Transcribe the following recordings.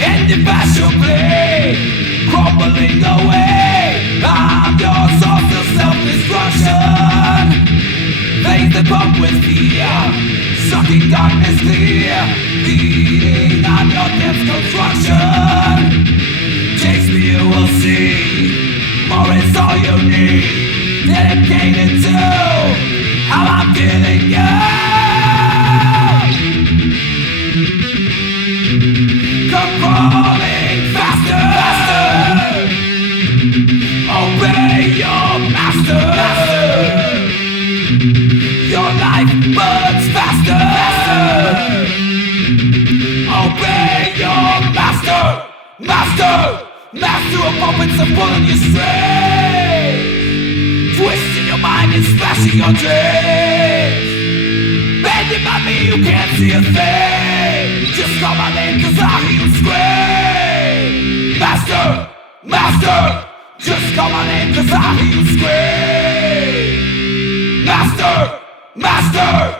Indefectibly crumbling away, I'm your source of self-destruction. Face the pump with fear, sucking darkness clear, feeding on your death's construction. Chase me, you will see, more is all you need. Dedicated to how I'm killing you. Come crawling faster, faster. Obey your master, master. Your life burns faster, faster. Obey your master, master. Master of puppets and pulling you straight, twisting your mind and smashing your dreams. Bending by me, you can't see a thing. Just call my name cause I hear you scream. Master, master. Just call my name cause I hear you scream. Master, master.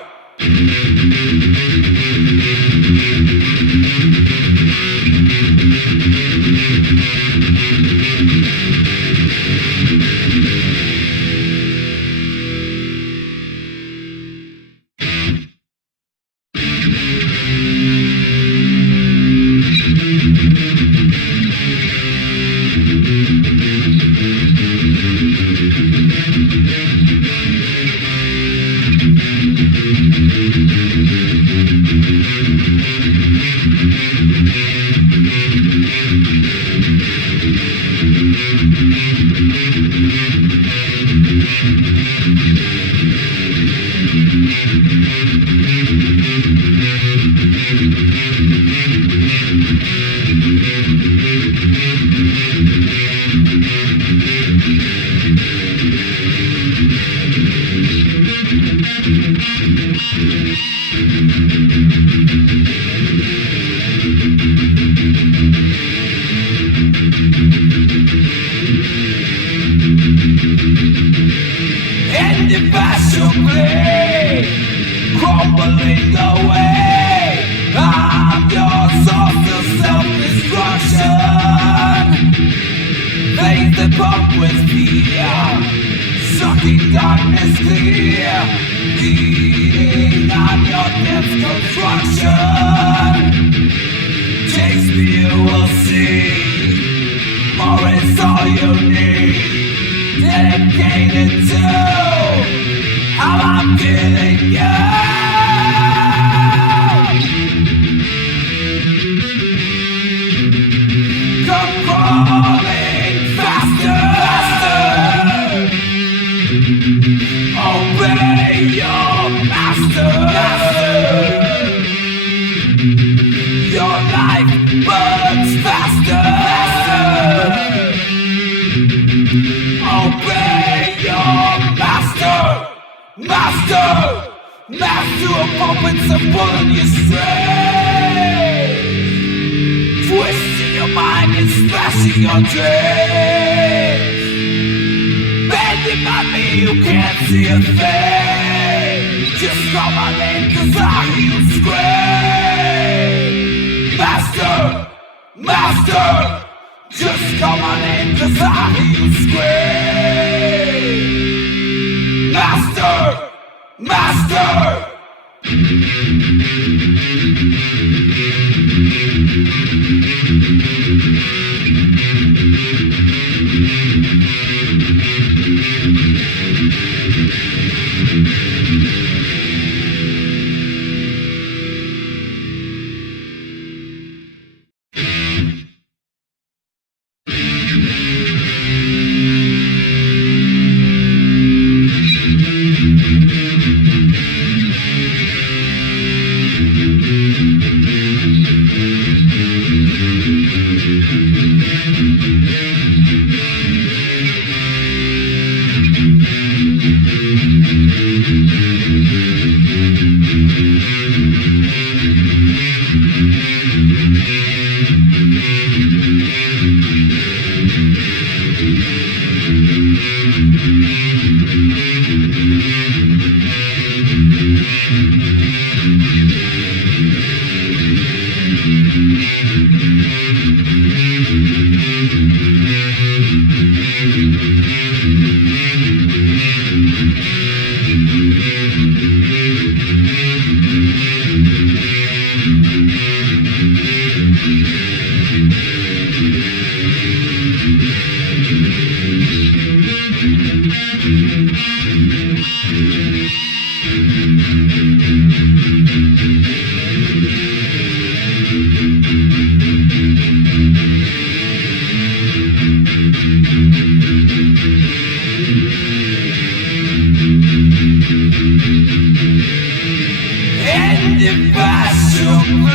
Indefectibly crumbling away, I'm your source of self-destruction. Face the pump with fear, sucking darkness clear, feeding on your death's construction. Chase me, you will see, more is all you need. Dedicated to how I'm killing you. Come crawling faster, faster. Obey your master, master. Your life burns faster, faster. Obey your master, master. Master of puppets and pulling you straight, twisting your mind and smashing your dreams. Bending by me, you can't see a thing. Just call my name cause I hear you scream. Master, master. Just call my name cause I hear you scream. Master, master.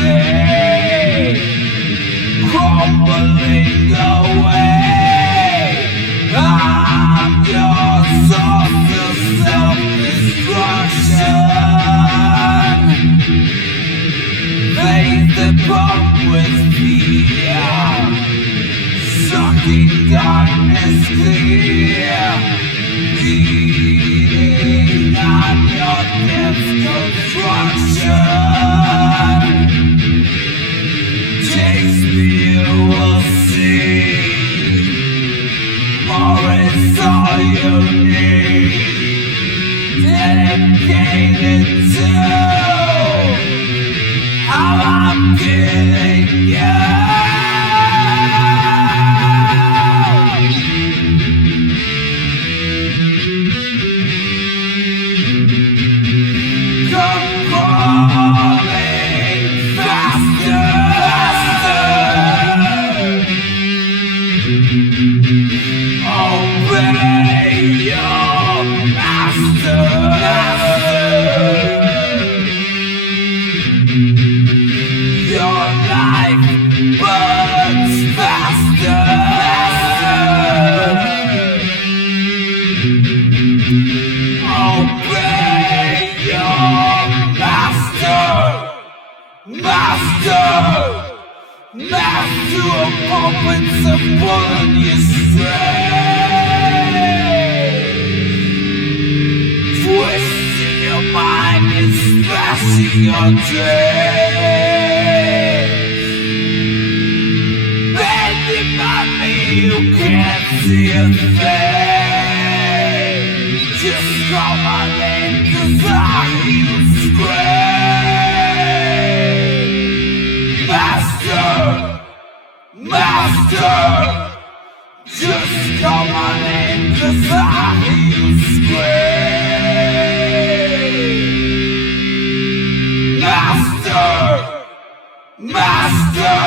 Irreversibly crumbling away. I'm your source of self-destruction. Face the pump with fear, sucking darkness clear. Feeding on your death's construction. Taste me, you will see. More is all you need. Dedicated to how I'm killing you. Master of puppets and pulling you straight. Twisting your mind and smashing your dreams. Bending by me, you can't see a thing. Just call my name, 'cause I hear you scream. Master, Master, just call my name, 'cause I hear you scream. Master, Master.